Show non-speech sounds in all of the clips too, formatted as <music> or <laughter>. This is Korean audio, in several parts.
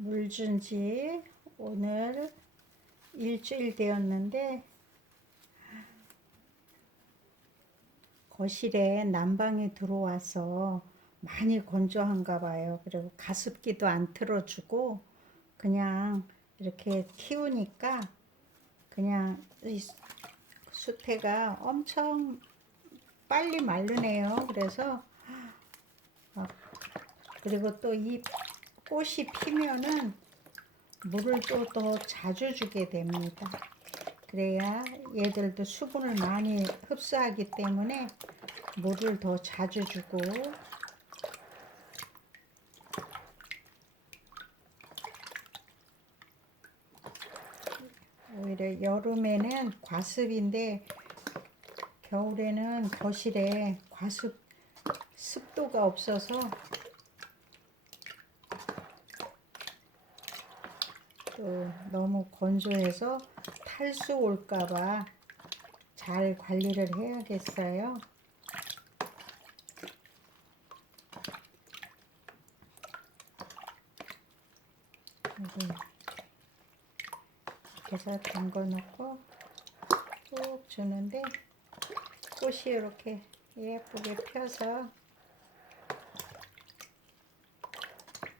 물 준 지 오늘 일주일 되었는데 거실에 난방이 들어와서 많이 건조한가 봐요. 그리고 가습기도 안 틀어주고 그냥 이렇게 키우니까 그냥 이 수태가 엄청 빨리 마르네요. 그래서 아, 그리고 또이 꽃이 피면은 물을 또 더 자주 주게 됩니다. 그래야 얘들도 수분을 많이 흡수하기 때문에 물을 더 자주 주고 오히려 여름에는 과습인데 겨울에는 거실에 과습 습도가 없어서 또 너무 건조해서 탈수 올까봐 잘 관리를 해야겠어요. 여기 그래서 담궈 놓고 쭉 주는데 꽃이 이렇게 예쁘게 펴서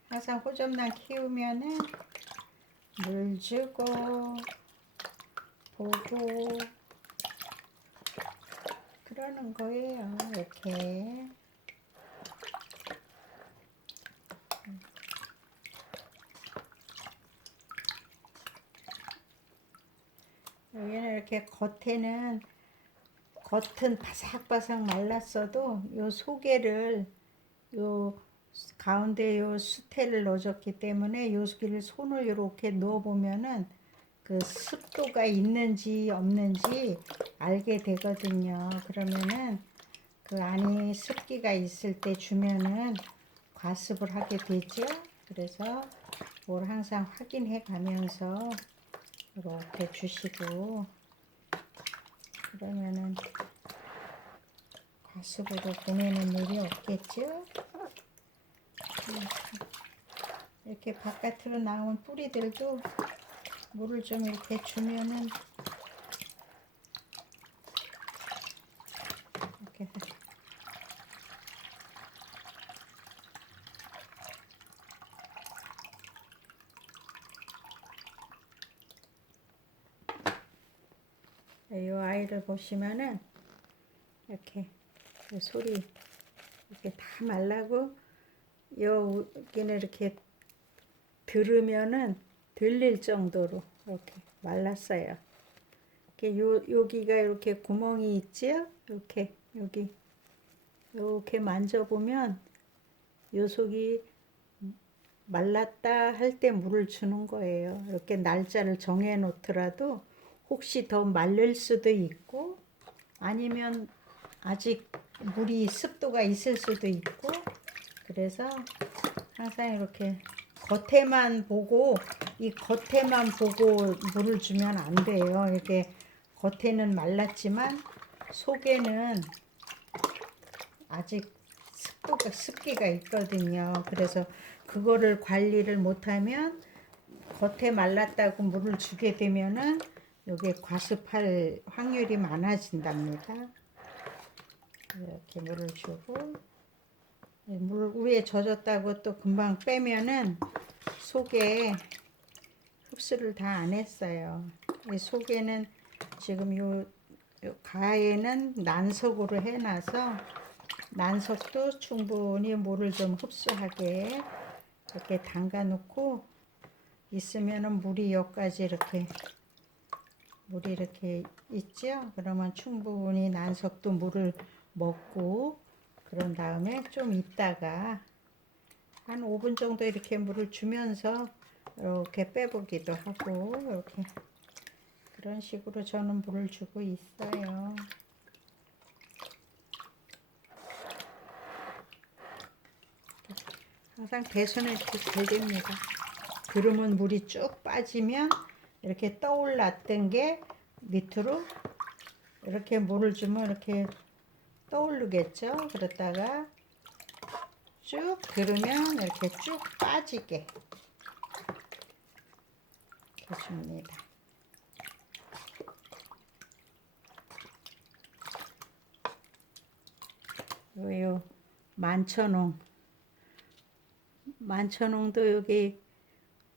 항상 호접란 키우면은 물 주고 보고 그러는 거예요. 이렇게 여기는 이렇게 겉에는 겉은 바삭바삭 말랐어도 요 속에를 요 가운데 요 수태를 넣어줬기 때문에 요 속에를 손을 이렇게 넣어 보면은 그 습도가 있는지 없는지 알게 되거든요. 그러면은 그 안에 습기가 있을 때 주면은 과습을 하게 되죠. 그래서 뭘 항상 확인해 가면서 이렇게 주시고 그러면은 과습으로 보내는 일이 없겠죠. 이렇게 바깥으로 나온 뿌리들도 물을 좀 이렇게 주면은 이렇게 해서 이 아이를 보시면은 이렇게 이 소리 이렇게 다 말라고 여기는 이렇게 들으면은 들릴 정도로 이렇게 말랐어요. 이렇게 요 여기가 이렇게 구멍이 있지요? 이렇게 여기 이렇게 만져보면 요 속이 말랐다 할 때 물을 주는 거예요. 이렇게 날짜를 정해 놓더라도 혹시 더 말릴 수도 있고 아니면 아직 물이 습도가 있을 수도 있고 그래서 항상 이렇게 겉에만 보고 이 겉에만 보고 물을 주면 안 돼요. 이렇게 겉에는 말랐지만 속에는 아직 습도가 습기가 있거든요. 그래서 그거를 관리를 못하면 겉에 말랐다고 물을 주게 되면은 이게 과습할 확률이 많아진답니다. 이렇게 물을 주고 물 위에 젖었다고 또 금방 빼면은 속에 흡수를 다 안 했어요. 이 속에는 지금 요, 요 가에는 난석으로 해놔서 난석도 충분히 물을 좀 흡수하게 이렇게 담가 놓고 있으면은 물이 여기까지 이렇게 물이 이렇게 있죠. 그러면 충분히 난석도 물을 먹고 그런 다음에 좀 있다가 한 5분 정도 이렇게 물을 주면서 이렇게 빼보기도 하고 이렇게 그런 식으로 저는 물을 주고 있어요. 항상 배수는 이렇게 잘 됩니다. 그러면 물이 쭉 빠지면 이렇게 떠올랐던 게 밑으로 이렇게 물을 주면 이렇게 떠오르겠죠. 그랬다가 쭉 들으면 이렇게 쭉 빠지게 줍니다. 요요 만천홍 만천홍도 여기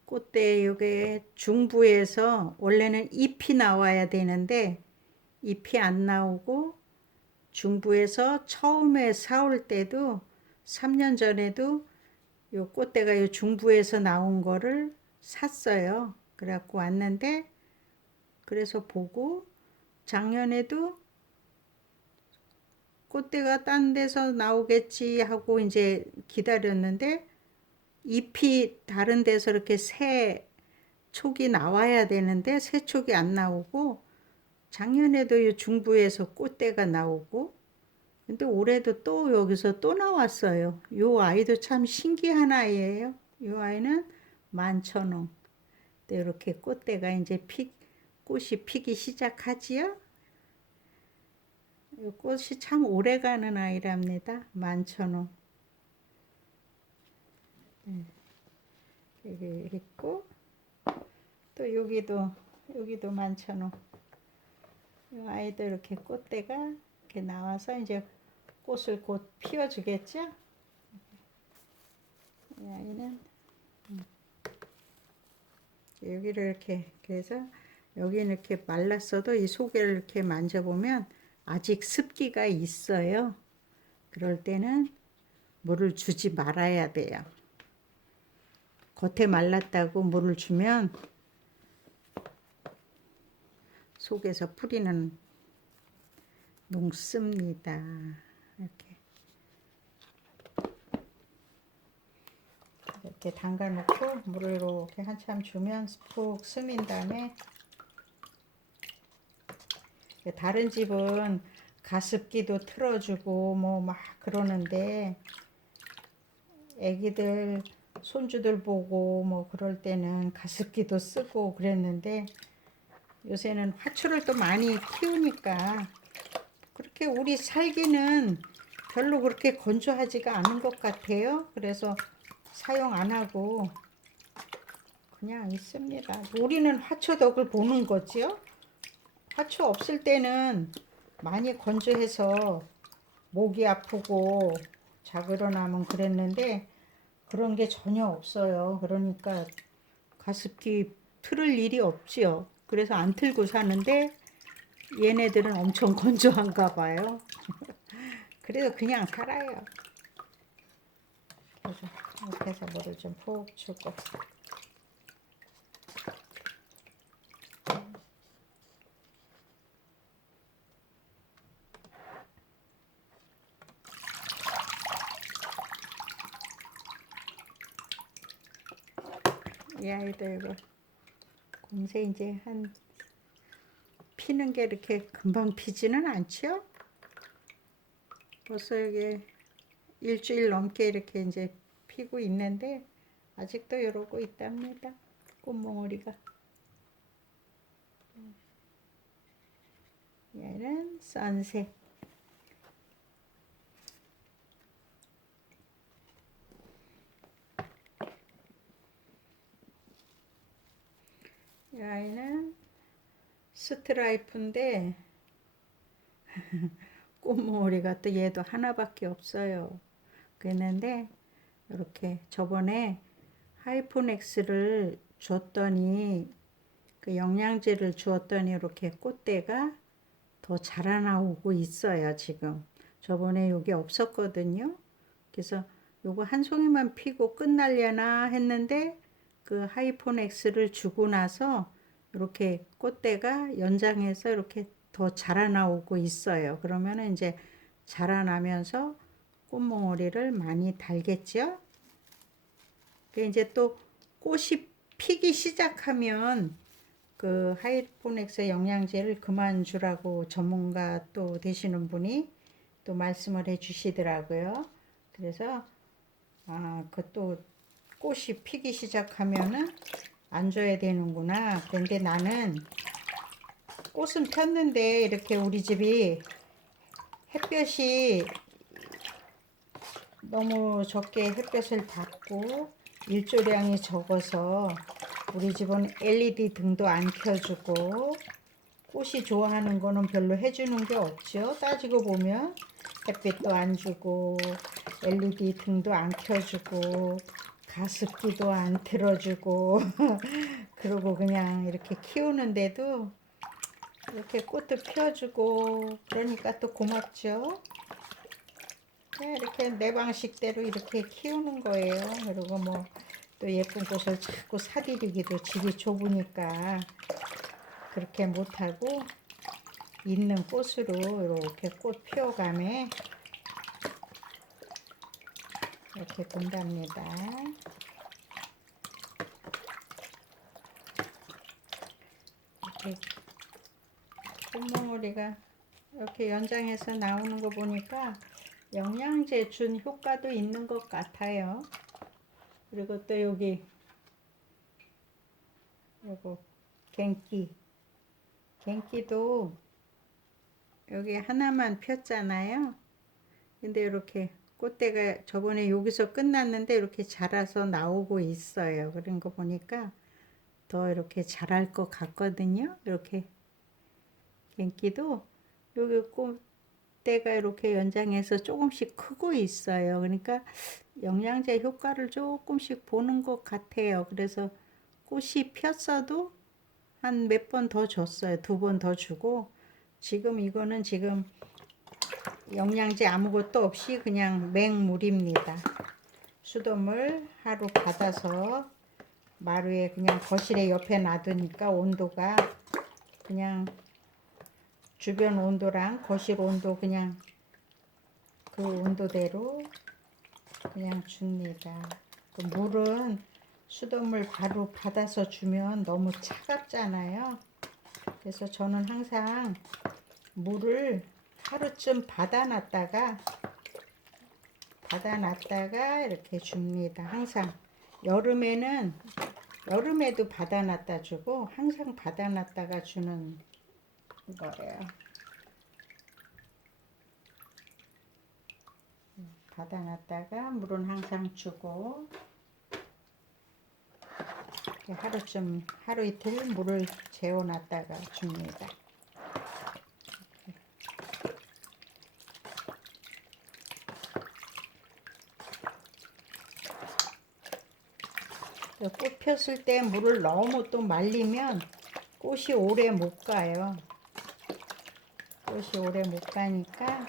꽃대 요게 중부에서 원래는 잎이 나와야 되는데 잎이 안 나오고 중부에서 처음에 사올 때도 3년 전에도 요 꽃대가 요 중부에서 나온 거를 샀어요. 그래갖고 왔는데 그래서 보고 작년에도 꽃대가 딴 데서 나오겠지 하고 이제 기다렸는데 잎이 다른 데서 이렇게 새 촉이 나와야 되는데 새 촉이 안 나오고 작년에도 이 중부에서 꽃대가 나오고 근데 올해도 또 여기서 또 나왔어요. 요 아이도 참 신기한 아이예요. 요 아이는 만천홍. 이렇게 꽃대가 이제 피, 꽃이 피기 시작하지요. 이 꽃이 참 오래 가는 아이랍니다. 만천홍. 네. 여기 있고 또 여기도 여기도 만천홍. 이 아이도 이렇게 꽃대가 이렇게 나와서 이제 꽃을 곧 피워주겠죠? 이 아이는 음. 여기를 이렇게 그래서 여기는 이렇게 말랐어도 이 속에를 이렇게 만져보면 아직 습기가 있어요. 그럴 때는 물을 주지 말아야 돼요. 겉에 말랐다고 물을 주면 속에서 뿌리는 녹습니다. 이렇게 이렇게 담가 놓고 물을 이렇게 한참 주면 푹 스민 다음에 다른 집은 가습기도 틀어주고 뭐 막 그러는데 애기들 손주들 보고 뭐 그럴 때는 가습기도 쓰고 그랬는데 요새는 화초를 또 많이 키우니까 그렇게 우리 살기는 별로 그렇게 건조하지가 않은 것 같아요. 그래서 사용 안 하고 그냥 있습니다. 우리는 화초 덕을 보는 거지요. 화초 없을 때는 많이 건조해서 목이 아프고 자고 나면 그랬는데 그런 게 전혀 없어요. 그러니까 가습기 틀을 일이 없지요. 그래서 안 틀고 사는데 얘네들은 엄청 <laughs> 건조한가 봐요. 그래서 그냥 살아요. 그래서 해서 물을 좀 푹 주고. 이 아이들 이거 공세 이제 한 피는 게 이렇게 금방 피지는 않죠? 벌써 이게 일주일 넘게 이렇게 이제 피고 있는데 아직도 이러고 있답니다. 꽃몽오리가. 얘는 선색. 이 아이는 스트라이프인데 <laughs> 꽃머리가 또 얘도 하나밖에 없어요. 그랬는데 이렇게 저번에 하이포넥스를 줬더니 그 영양제를 주었더니 이렇게 꽃대가 더 자라나오고 있어요 지금. 저번에 여기 없었거든요. 그래서 요거 한 송이만 피고 끝날려나 했는데 그 하이포넥스를 주고 나서 이렇게 꽃대가 연장해서 이렇게 더 자라나오고 있어요. 그러면 이제 자라나면서 꽃몽오리를 많이 달겠죠. 그 이제 또 꽃이 피기 시작하면 그 하이포넥스 영양제를 그만 주라고 전문가 또 되시는 분이 또 말씀을 해 주시더라고요. 그래서 아, 그또 꽃이 피기 시작하면은 안 줘야 되는구나. 그런데 나는 꽃은 폈는데 이렇게 우리 집이 햇볕이 너무 적게 햇볕을 받고 일조량이 적어서 우리 집은 LED 등도 안 켜주고 꽃이 좋아하는 거는 별로 해주는 게 없죠. 따지고 보면 햇빛도 안 주고 LED 등도 안 켜주고 가습기도 안 틀어주고 <laughs> 그러고 그냥 이렇게 키우는데도 이렇게 꽃도 피워주고 그러니까 또 고맙죠. 네, 이렇게 내 방식대로 이렇게 키우는 거예요. 그리고 뭐 또 예쁜 꽃을 자꾸 사들이기도 집이 좁으니까 그렇게 못하고 있는 꽃으로 이렇게 꽃 피워감에 이렇게 본답니다. 이렇게 꽃몽우리가 이렇게 연장해서 나오는 거 보니까 영양제 준 효과도 있는 것 같아요. 그리고 또 여기 요거 갱기 갱기도 여기 하나만 폈잖아요. 근데 이렇게 꽃대가 저번에 여기서 끝났는데 이렇게 자라서 나오고 있어요. 그런 거 보니까 더 이렇게 자랄 것 같거든요. 이렇게 갱기도 여기 꽃대가 이렇게 연장해서 조금씩 크고 있어요. 그러니까 영양제 효과를 조금씩 보는 것 같아요. 그래서 꽃이 폈어도 한 몇 번 더 줬어요. 두 번 더 주고 지금 이거는 지금 영양제 아무것도 없이 그냥 맹물입니다. 수돗물 하루 받아서 마루에 그냥 거실에 옆에 놔두니까 온도가 그냥 주변 온도랑 거실 온도 그냥 그 온도대로 그냥 줍니다. 그 물은 수돗물 바로 받아서 주면 너무 차갑잖아요. 그래서 저는 항상 물을 하루쯤 받아놨다가 받아놨다가 이렇게 줍니다. 항상 여름에는 여름에도 받아놨다 주고 항상 받아놨다가 주는 거예요. 받아놨다가 물은 항상 주고 하루쯤 하루 이틀 물을 재워놨다가 줍니다. 꽃 폈을 때 물을 너무 또 말리면 꽃이 오래 못 가요. 꽃이 오래 못 가니까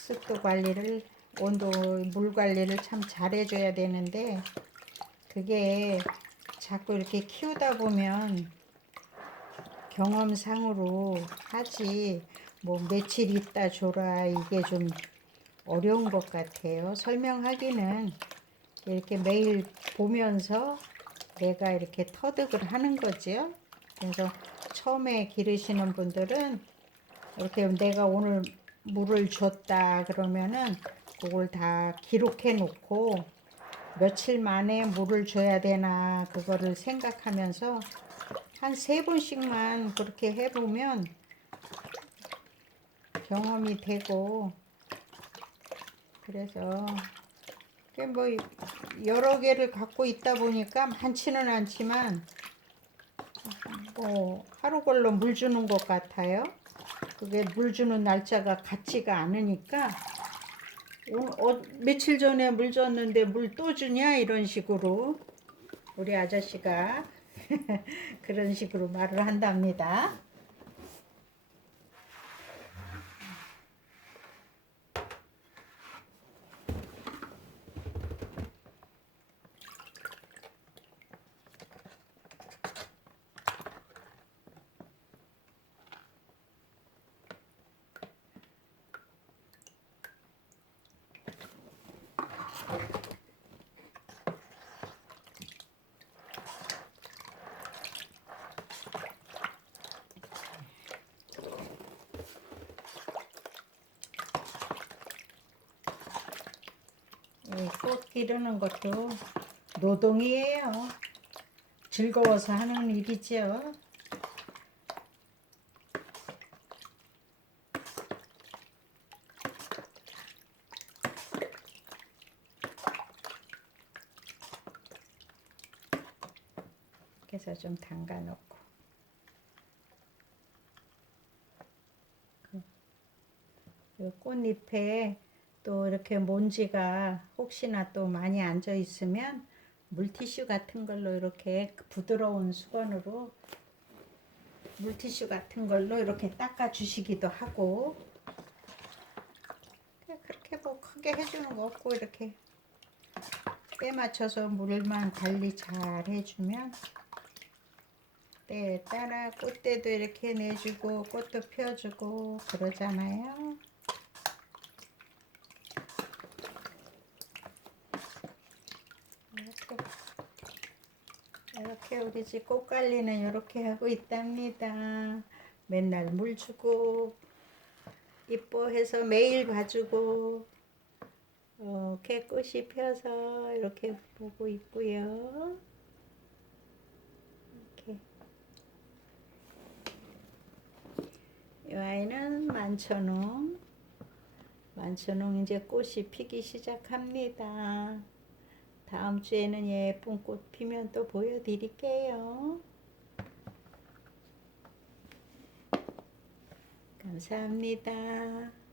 습도 관리를 온도 물 관리를 참 잘해줘야 되는데 그게 자꾸 이렇게 키우다 보면 경험상으로 하지 뭐 며칠 있다 줘라 이게 좀 어려운 것 같아요. 설명하기는 이렇게 매일 보면서 내가 이렇게 터득을 하는 거지요. 그래서 처음에 기르시는 분들은 이렇게 내가 오늘 물을 줬다 그러면은 그걸 다 기록해 놓고 며칠 만에 물을 줘야 되나 그거를 생각하면서 한 세 번씩만 그렇게 해보면 경험이 되고 그래서 뭐 여러 개를 갖고 있다 보니까 많지는 않지만 뭐 하루 걸로 물 주는 것 같아요. 그게 물 주는 날짜가 같지가 않으니까 어, 며칠 전에 물 줬는데 물 또 주냐 이런 식으로 우리 아저씨가 <laughs> 그런 식으로 말을 한답니다. 이 꽃 기르는 것도 노동이에요. 즐거워서 하는 일이죠. 해서 좀 담가 놓고 그, 요 꽃잎에 또 이렇게 먼지가 혹시나 또 많이 앉아 있으면 물티슈 같은 걸로 이렇게 부드러운 수건으로 물티슈 같은 걸로 이렇게 닦아 주시기도 하고 그렇게 뭐 크게 해주는 거 없고 이렇게 때 맞춰서 물만 관리 잘 해주면 때에 따라 꽃대도 이렇게 내주고 꽃도 펴주고 그러잖아요. 이렇게 이렇게 우리 집꽃 관리는 이렇게 하고 있답니다. 맨날 물 주고 이뻐해서 매일 봐주고 어, 개꽃이 펴서 이렇게 보고 있고요. 이렇게 이 아이는 만천홍 만천홍 이제 꽃이 피기 시작합니다. 다음 주에는 예쁜 꽃 피면 또 보여드릴게요. 감사합니다.